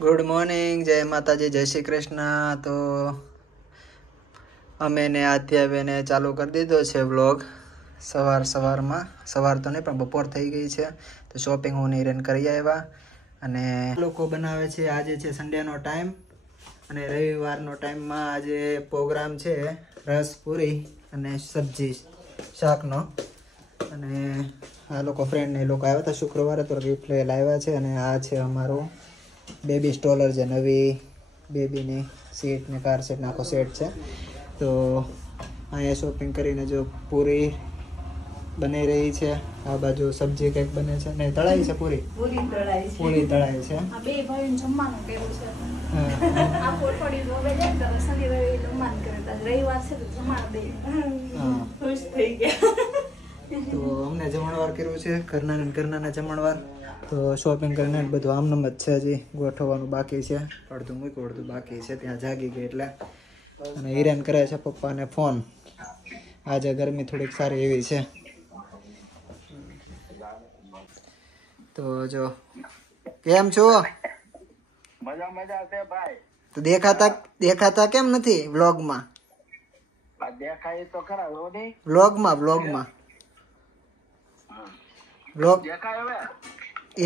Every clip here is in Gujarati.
ગુડ મોર્નિંગ, જય માતાજી, જય શ્રી કૃષ્ણ. તો અમે ને આધ્યાબેને ચાલુ કરી દીધો છે વ્લોગ. સવારમાં સવાર તો નહીં પણ બપોર થઈ ગઈ છે. તો શોપિંગ હું નહીં કરી આવ્યા અને લોકો બનાવે છે. આજે છે સન્ડેનો ટાઈમ અને રવિવારનો ટાઈમમાં આજે પ્રોગ્રામ છે રસ પૂરી અને સબ્જી શાકનો. અને આ લોકો ફ્રેન્ડ ને લોકો આવ્યા હતા શુક્રવારે, તો ગિફ્ટ લઈ લાવ્યા છે. અને આ છે અમારું બેબી સ્ટોલર, જે નવી બેબીની સીટ ને કાર સેટ આખો સેટ છે. તો અહીંયા શોપિંગ કરીને જો પૂરી બની રહી છે. આ બાજુ સબ્જી કંઈક બને છે ને તળાઈ છે પૂરી તળાઈ છે. આ બે ભાઈઓને જમવાનું કર્યું છે. આ કોઠોડી હવે જાય તો શનિ રવિ જમવાનું કરતા રવિવાર છે તો જમવાનું બે ખુશ થઈ ગયા. તો અમને જમણવાર કર્યું છે, ઘરના જમણવાર. તો શોપિંગ કરીને બધું આમનામ જ છે, હજી ગોઠવવાનું બાકી છે. અડધું મૂક્યું અડધું બાકી છે. ત્યાં જાગી ગઈ એટલે. અને હિરેન કરે છે પપ્પાને ફોન. આજે ગરમી થોડીક સારી એવી છે. તો જો કેમ છો? મજા છે ભાઈ. તો દેખાતા કેમ નથી વ્લોગમાં? દેખાય તો ખરા રોડી વ્લોગ દેખાય હવે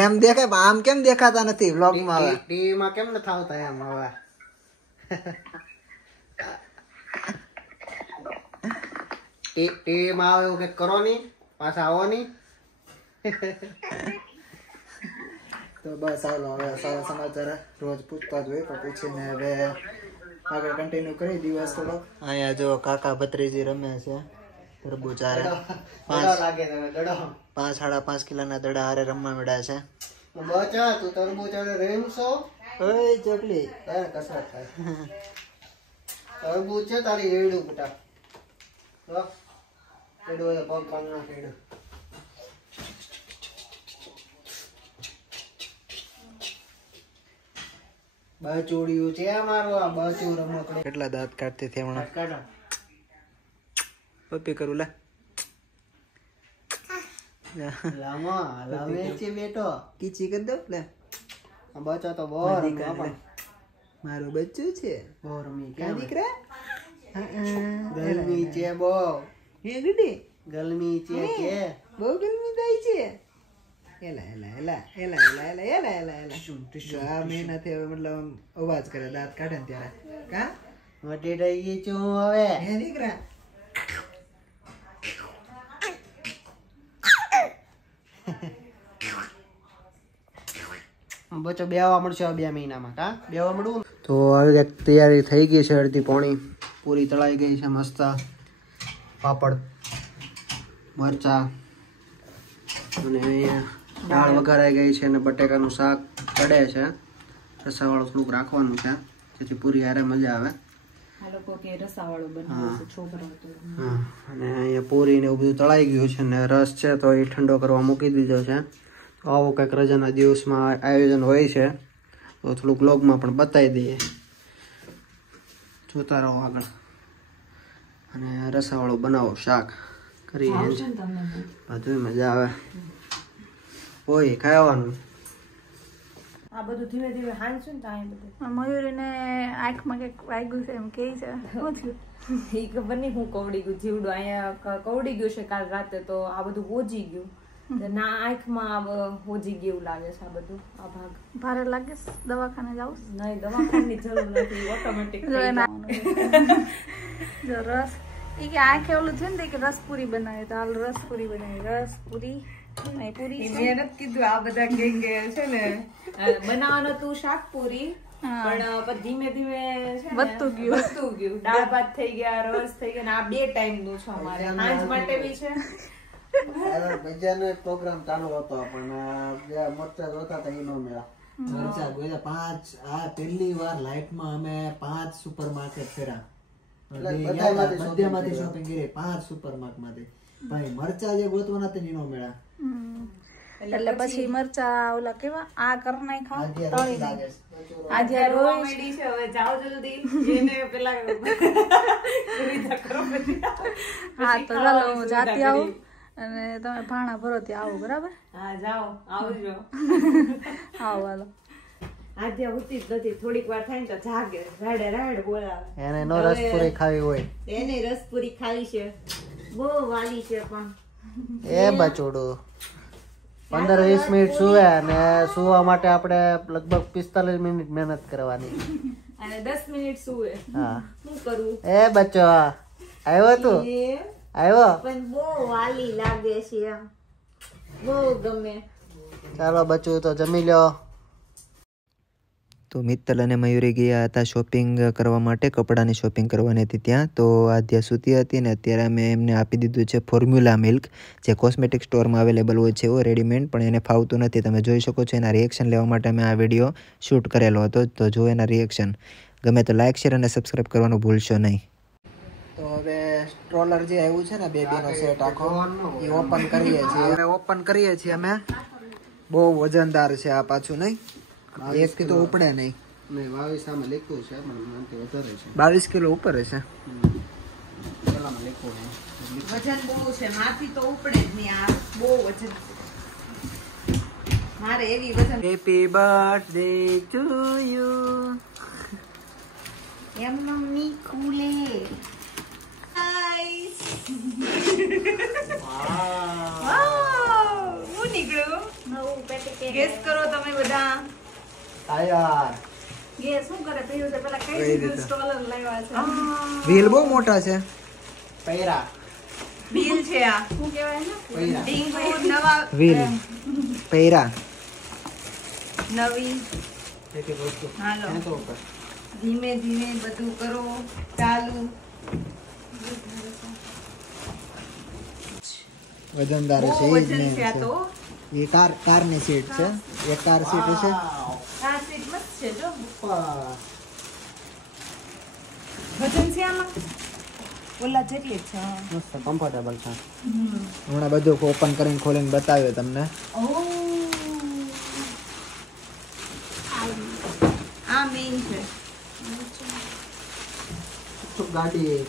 એમ દેખાય, આમ કેમ દેખાતા નથી વ્લોગમાં? હવે ટીવી માં કેમ ન થાવતા એમ? હવે ટીવી માં આવે એવું કઈક કરો ની, પાછા આવો ની. તો બસ હાલો, હવે સારા સમાચાર રોજ પૂછતા જ હોય તો પૂછીને હવે આગળ કન્ટિન્યુ કરી દિવસ થોડો. અહીંયા જો કાકા ભત્રીજી રમે છે તરબૂચારે. 5.5 કિલોના દડા હારે રમવા મળ્યા છે. બચા તું તરબૂચ રેમશો? ઓય ચોકલી તારે કસરત થાય. તરબૂચ છે તારી રેડું બેટા. રેડું પગ કામ ના રેડું. બચુડિયું છે મારું. આ બચું રમકડું. કેટલા દાંત કાઢતી હતી હમણાં. કાઢો. પપ્પી કરું લે. લાવે છે બેટો. કીચી કરી દો લે. આ બચો તો બહુ રમ્યો. મારું બચ્ચું છે. બહુ રમી ક્યાં દીકરા? ગરમી છે બહુ. હે ગુડી, ગરમી છે કે બહુ ગરમી થાય છે. આ મહિનાથી હવે મતલબ અવાજ કરે, દાંત કાઢે ને ત્યારે. કા મોટી થઈ ગઈ છું હવે. હે દીકરા? બચ્ચો બેવા મળશે 2 મહિનામાં. કા બેવા મળવું. તો હવે તૈયારી થઈ ગઈ છે અડધી પોણી. પૂરી તળાઈ ગઈ છે મસ્ત. પાપડ, મરચા અને અહીંયા દાળ વઘારાઈ ગઈ છે અને બટેકાનું શાક ચડે છે. રસાવાળું થોડુંક રાખવાનું છે જેથી પૂરી હારે મજા આવે. આ લોકો કે રસાવાળું બનાવે છે છોકરાઓ તો. હા, અને અહીંયા પૂરી ને એવું બધું તળાઈ ગયું છે ને રસ છે તો એ ઠંડો કરવા મૂકી દીધો છે. તો આવું કંઈક રજાના દિવસમાં આયોજન હોય છે, તો થોડુંક બ્લોગમાં પણ બતાવી દઈએ. જોતા રહો આગળ. અને રસાવાળું બનાવો, શાક કરીએ, બધું મજા આવે. હોય ખાવાનું. આ બધું ધીમે ધીમે હાંચું ને ત્યાં બધું. મયુરીને આંખમાં કંઈક વાગ્યું છે એમ કે છે. શું થયું? એ ખબર નહીં હું કવડી ગયું જીવડું અહીંયા કવડી ગયું છે કાલ રાતે. તો આ બધું હોજી ગયું ના, આંખમાં હોજી ગયું લાગે છે. આ બધું આ ભાગ ભારે લાગે છે? દવાખાને જાવ? નહીં, દવાખાનાની જરૂર નથી, ઓટોમેટિક જો રસ એ કે આંખે ઓલું થયું ને કે રસપુરી બનાવે, તો હાલ રસપુરી બનાવી. રસપુરી પૂરી મહેનત કીધું. આ બધા કે છે ને બનાવવાનો તું શાક પૂરી, પણ ધીમે ધીમે વધતું ગયું. દાળ ભાત થઈ ગયા, રસ થઈ ગયા. આ 2 ટાઈમ નું છે અમારે. સાંજ માટે બી છે. બીજાનો પ્રોગ્રામ ચાલુ હતો પણ મરચા જોતા હતા એ નો મેળા. મરચા ગોયા 5. આ પહેલી વાર લાઈફમાં અમે 5 સુપરમાર્કેટ ફેરા. બધામાંથી શોપિંગ કરી 5 સુપરમાર્કેટમાંથી. ભાઈ મરચા જે ગોતવાના તે નીનો મેળા. એટલે પછી મરચા ઓલા કેવા આ કર નાખા તળી નાખે. આજે રોવા માંડી છે. હવે જાઓ જલ્દી એને પેલા હા તો ચાલો હું જાતી આવું અને તમે ભાણા ભરો ત્યાં આવો. બરાબર? હા જાઓ, આવજો. આવો હાલો. આધ્યા ઉઠતી જ નથી, થોડીક વાર થાય ને તો જાગે, રાડ બોલાવે. એને નો રસપુરી ખાવી હોય એને રસપુરી ખાવી છે, બહુ વાલી છે પણ. એ બચોડું 15-20 મિનિટ સુવે અને સુવા માટે આપણે લગભગ 45 મિનિટ મહેનત કરવાની અને 10 મિનિટ સુવે. હા શું કરું? એ બચ્ચો આવ્યો તું આવ્યો પણ બહુ વાલી લાગે છે, બહુ ગમે. ચાલો બચ્ચું તો જમી લ્યો. તો મિત્તલ અને મયુરી ગયા હતા શોપિંગ કરવા માટે, કપડાની શોપિંગ કરવાની હતી ત્યાં. તો આદ્યા સૂતી હતી ને અત્યારે અમે એમને આપી દીધું છે ફોર્મ્યુલા મિલ્ક, જે કોસ્મેટિક સ્ટોરમાં અવેલેબલ હોય છે એવો રેડીમેડ, પણ એને ફાવતું નથી. તમે જોઈ શકો છો એના રિએક્શન લેવા માટે મેં આ વિડીયો શૂટ કરેલો હતો. તો જો એના રિએક્શન ગમે તો લાઇક, શેર અને સબસ્ક્રાઈબ કરવાનું ભૂલશો નહીં. તો હવે સ્ટ્રોલર જે આવ્યું છે ને બેબીનો સેટ આખો એ ઓપન કરીએ છીએ. હવે ઓપન કરીએ છીએ અમે. બહુ વજનદાર છે આ પાછું, નહીં એક થી તો ઉપડે નહીં. 22 કિલો ઉપર હશે. વજન બહુ છે, માથી તો ઉપડે જ નહીં, આ બહુ વજન છે મારે, એવી વજન. Happy birthday to you. એમ મમ્મી ખુલે. હું નીકળ્યું, ગેસ કરો તમે બધા. યે શું કરે પીયું છે પેલા કઈ દીધું સ્ટોલર લાવ્યા છે. વ્હીલ બહુ મોટા છે. બિલ છે આ, શું કહેવાય ને ડીંગુ નવા વ્હીલ પૈરા. નવી. હાલો ધીમે ધીમે બધું કરો ચાલુ. વજનદાર છે બહુ એ જ વજન મેન છે આ છે. તો. એ કારની સીટ છે, એક કાર સીટ છે. આ સીટ મસ્ત છે જો. વજન છે આમાં ઓલા જેટલી જ છે. હા. મસ્ત કમ્ફર્ટેબલ છે. હમણાં બધું ઓપન કરીને ખોલીને બતાવ્યો તમને. આ મેઇન છે. ગાડી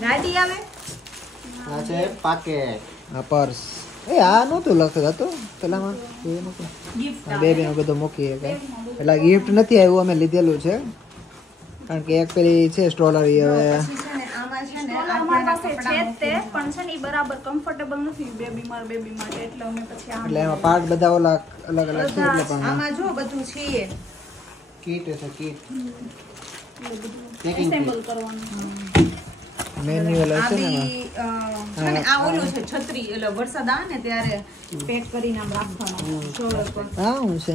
ગાડી આવે. આ છે પાકેટ. આ પર્સ. આ નહોતું લખતું પેલામાં, એ નહોતું. ગિફ્ટ આ બેબીનું બધું મૂકીએ કે પેલા ગિફ્ટ નથી આવ્યું, અમે લીધેલું છે. કારણ કે એક પેલી છે સ્ટ્રોલર, એ હવે આમાં છે ને અમારી પાસે છે જ તે પણ છે ને ઈ બરાબર કમ્ફર્ટેબલ નથી બેબી માટે, એટલે અમે પછી આમ એટલે એમાં પાર્ટ બધા ઓલા અલગ અલગ છે એટલે પણ આમાં જો બધું છે. કીટ છે કીટ. એસેમ્બલ કરવાનું. મેન્યુઅલ આ હશે ને એમાં. બી છે ને આ ઓલું છે છત્રી, એટલે વરસાદ આવે ને ત્યારે પેક કરીને આમ રાખવાનું સ્ટોલર પર. હા હું છે.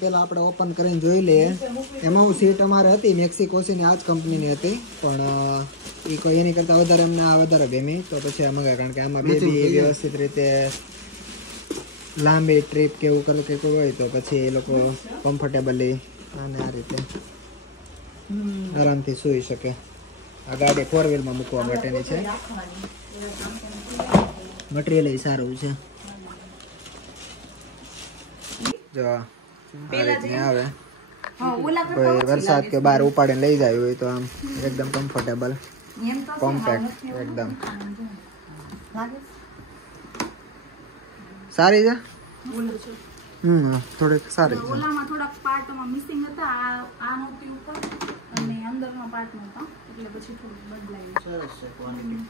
પેલા આપણે ઓપન કરીને જોઈ લઈએ. એમાં હું સીટ અમારે હતી મેક્સિકોસીની, આ જ કંપનીની હતી, પણ એ કોઈ એની કરતાં વધારે અમને આ વધારે ગમી, તો પછી આ મગાય. કારણ કે આમાં બેબી વ્યવસ્થિત રીતે લાંબી ટ્રીપ કે એવું કરે કે કોઈ હોય તો પછી એ લોકો કમ્ફર્ટેબલી અને આ રીતે આરામથી સૂઈ શકે. આ ગાડી 4 વ્હીલમાં મૂકવા માટેની છે. મટીરિયલ એ સારું છે. જો આ રીતની આવે. કોઈ વરસાદ કે બહાર ઉપાડીને લઈ જાય હોય તો આમ એકદમ કમ્ફર્ટેબલ, કોમ્પેક્ટ એકદમ. સારી છે. થોડીક સારી છે. ઓલામાં થોડાક પાર્ટમાં મિસિંગ હતા, આ નહોતી ઉપર અને અંદરના પાર્ટ નહોતા, એટલે પછી થોડું બદલાયું.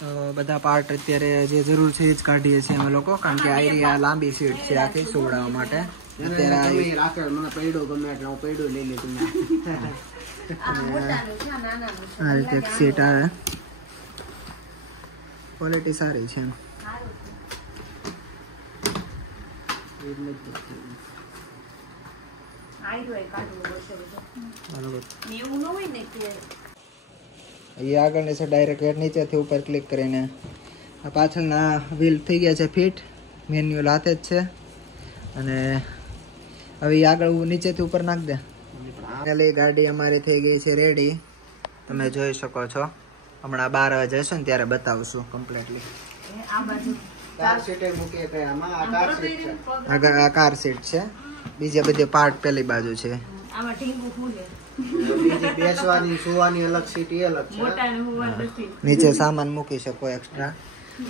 તો બધા પાર્ટ અત્યારે જે જરૂર છે એ જ કાઢીએ છીએ અમે લોકો, કારણ કે આ લાંબી સીટ છે આખી સુવડાવવા માટે. અત્યારે મને પૈડો ગમે એટલે હું પૈડો લઈ લીધું. આ રીતે એક સીટ આવે, ક્વોલિટી સારી છે. એવું ન હોય ને કે એ આગળની છે ડાયરેક્ટ હેડ, નીચેથી ઉપર ક્લિક કરીને આ પાછળના વ્હીલ થઈ ગયા છે ફિટ, મેન્યુઅલ હાથે જ છે. અને હવે આગળ નીચેથી ઉપર નાખ દે. ફાઇનલી ગાડી અમારી થઈ ગઈ છે રેડી, તમે જોઈ શકો છો. હમણાં 12 જશે ને ત્યારે બતાવશું કમ્પ્લીટલી. આ બાજુ કાર સીટ મૂકીએ કે આમાં આ કાર સીટ છે. આગળ આ કાર સીટ છે, બીજા બધી પાર્ટ પેલી બાજુ છે. આમાં ઢીંગું ખુલે, બીજી બેસવાની સુવાની અલગ સીટ એ અલગ છે. મોટા ને હોવા નથી. નીચે સામાન મૂકી શકો એક્સ્ટ્રા.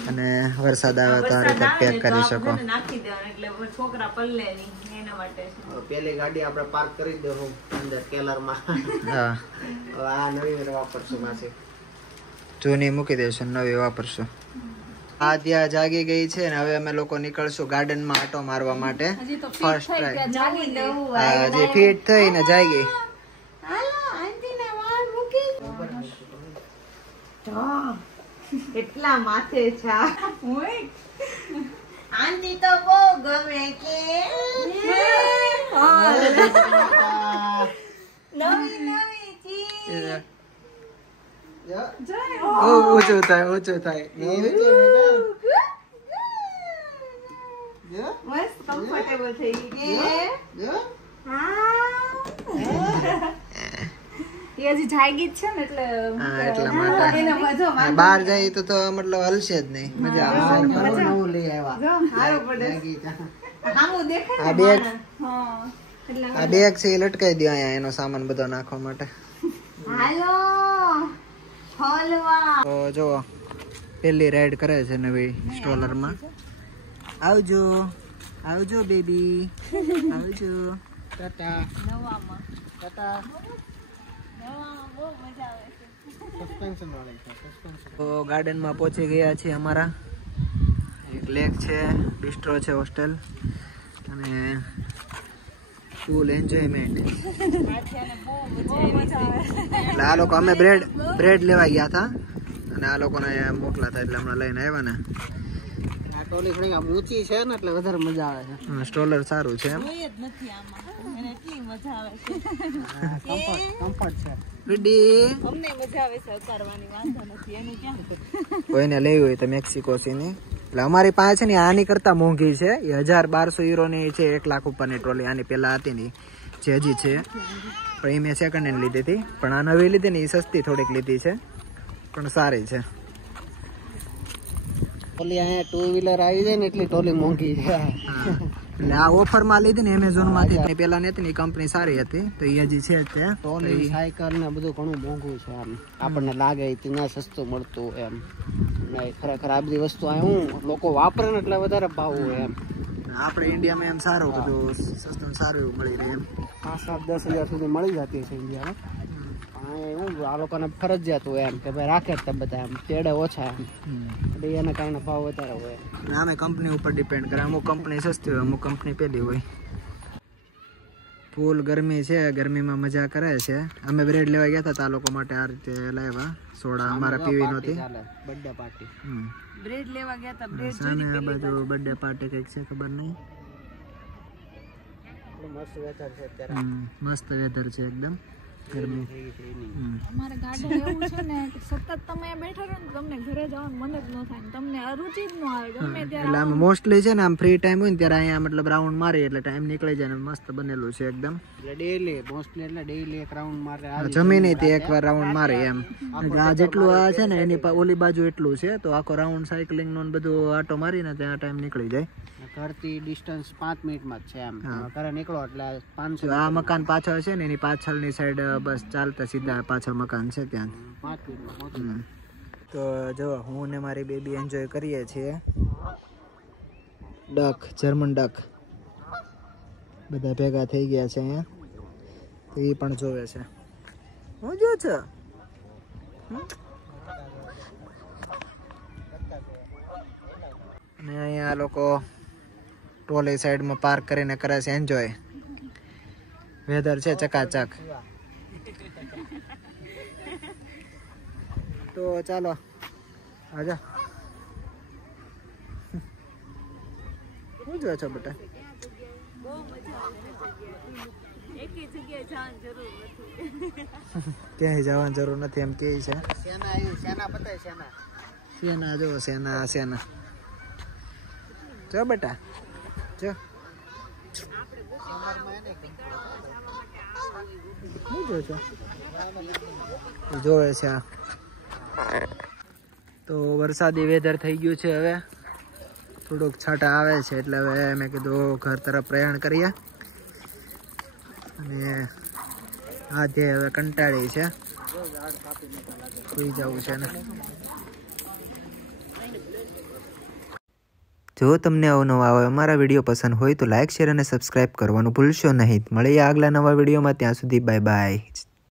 અને વરસાદ આવે તો આ રીતે પેક કરી શકો. નાખી દેવાનું એટલે છોકરા પલ્લે નહીં એના માટે છે. પેલી ગાડી આપણે પાર્ક કરી દેવું અંદર કેલરમાં. હા, આ નવી વાપરશું માસી. જૂની મૂકી દઈશું, નવી વાપરશું. આ ત્યાં જાગી ગઈ છે ને હવે અમે લોકો નીકળશું ગાર્ડનમાં આટો મારવા માટે. ફર્સ્ટ ટ્રાય જે ફિટ થઈ ને જાગી. એટલા માથે છા આંટી તો બહુ ગમે કે નવી નવી ચીજ. ઊંચું થાય, ઊંચું થાય. મસ્ત કમ્ફર્ટેબલ થઈ ગઈ. એ હજી જાગી જ છે ને એટલે હા, એટલા માટે બહાર જાય તો મતલબ હલશે જ નહીં. મજા આવે. નવું લઈ આવ્યા. સારું પડે. સામું દેખાય આ ને બેગ માણસ. આ બેગ છે એ લટકાઈ દો અહીંયા એનો સામાન બધો નાખવા માટે. હાલો ખોલવા. તો જો પેલી રાઈડ કરે છે નવી સ્ટ્રોલરમાં. આવજો આવજો બેબી, આવજો. ટાટા નવામાં ટાટા. નવામાં બહુ મજા આવે છે. સસ્પેન્શન વાળી છે, સસ્પેન્શન. તો ગાર્ડનમાં પહોંચી ગયા છીએ. અમારા એક લેક છે, બિસ્ટ્રો છે, હોસ્ટેલ અને ફૂલ એન્જોયમેન્ટ. એટલે આ લોકો અમે બ્રેડ લેવા ગયા હતા અને આ લોકોને મોકલા હતા એટલે હમણાં લઈને આવ્યા ને. આ ટોલી થોડી આમ ઊંચી છે ને એટલે વધારે મજા આવે છે. સ્ટ્રોલર સારું છે એમ. કોઈ જ નથી આમાં એને એટલી મજા આવે છે. કમ્ફર્ટ છે. રેડી અમને મજા આવે છે ઉતારવાની, વાંધો નથી એનું ક્યાં. કોઈને લેવી હોય તો મેક્સિકો ની. એટલે અમારી પાસે છે ને આની કરતા મોંઘી છે. એ 1200 ની છે, 1 લાખ ઉપરની ટ્રોલી. આની પેલા હતી ને જે હજી છે, પણ એ મેં સેકન્ડ હેન્ડ લીધી હતી. પણ આ નવી લીધી ને એ સસ્તી થોડીક લીધી છે, પણ સારી છે. ટોલી અહીંયા 2 વ્હીલર આવી જાય ને એટલી ટોલી મોંઘી છે. એટલે આ ઓફર માં લીધી ને એમેઝોન માંથી. પેલા નથી ને કંપની સારી હતી તો એ હજી છે જ તે. ટોલી સાયકલ ને બધું ઘણું મોંઘું છે. આમ આપણને લાગે ત્યાં સસ્તું મળતું એમ. ખરેખર આ બધી વસ્તુ આ હું લોકો વાપરે ને એટલે વધારે ભાવ હોય એમ. આપણે ઇન્ડિયામાં એમ સારું બધું સસ્તું સારું એવું મળી રહે એમ. 5-10 હજાર સુધી મળી જતી છે ઇન્ડિયામાં. પણ એવું આ લોકોને ફરજિયાત હોય એમ કે ભાઈ રાખે જ બધા એમ તેડે ઓછા એમ એટલે એના કારણે ભાવ વધારે હોય. આમે કંપની ઉપર ડિપેન્ડ કરે. અમુક કંપની સસ્તી હોય, અમુક કંપની પેલી હોય. ફૂલ ગરમી છે, ગરમીમાં મજા કરે છે. અમે બ્રેડ લેવા ગયા હતા આ લોકો માટે આ રીતે લાવ્યા. સોડા અમારે પીવી નહોતી. Birthday party. બ્રેડ લેવા ગયા હતા. બ્રેડ સામે આ બાજુ બર્થડે પાર્ટી કઈક છે, ખબર નહીં. મસ્ત વેધર છે અત્યારે. મસ્ત વેધર છે એકદમ. ગરમી. અમારે ગાર્ડન એવું છે ને કે સતત તમે બેઠા રહો ને તમને ઘરે જવાનું મન જ ન થાય ને તમને અરુચિ જ ન આવે. ગમે ત્યારે એટલે આમ મોસ્ટલી છે ને આમ ફ્રી ટાઈમ હોય ને ત્યારે અહીંયા મતલબ રાઉન્ડ મારી એટલે ટાઈમ નીકળી જાય ને મસ્ત બનેલું છે એકદમ. એટલે ડેઈલી મોસ્ટલી એટલે ડેઈલી એક રાઉન્ડ મારે. જમીને તે એકવાર રાઉન્ડ મારે એમ. આ જેટલું આ છે ને એની ઓલી બાજુ એટલું છે તો આખો રાઉન્ડ સાયકલિંગ નો બધું આટો મારીને ત્યાં ટાઈમ નીકળી જાય. ઘરથી ડિસ્ટન્સ 5 મિનિટમાં જ છે એમ. ઘરે નીકળો એટલે 500. આ મકાન પાછળ છે ને એની પાછળની સાઈડ બસ ચાલતા સીધા પાછળ મકાન છે ત્યાં. 5 મિનિટમાં. તો જો હું ને મારી બેબી એન્જોય કરીએ છીએ. ડક, જર્મન ડક બધા ભેગા થઈ ગયા છે અહીંયા. તો એ પણ જોવે છે. હું જો છો અને અહીંયા લોકો ટ્રોલી સાઈડમાં પાર્ક કરીને કરે છે એન્જોય. વેધર છે ચકાચક. તો ચાલો આજા. શું જો છો બેટા? ક્યાંય જવાની જરૂર નથી એમ કે છે. સેના આવ્યું. સેના બતાય. સેના જો સેના સેના જો બેટા જો. શું જો છો? જોવે છે. તો વરસાદી વેધર થઈ ગયું છે. હવે થોડુંક છાંટા આવે છે એટલે હવે મેં કીધું ઘર તરફ પ્રયાણ કરીએ. અને આજે હવે કંટાળી છે, સુઈ જવું છે ને. જો તમને અવનવા અમારા વિડીયો પસંદ હોય તો લાઇક શેર અને સબસ્ક્રાઇબ કરવાનું ભૂલશો નહીં. મળીએ આગલા નવા વિડીયોમાં. ત્યાં સુધી બાય બાય.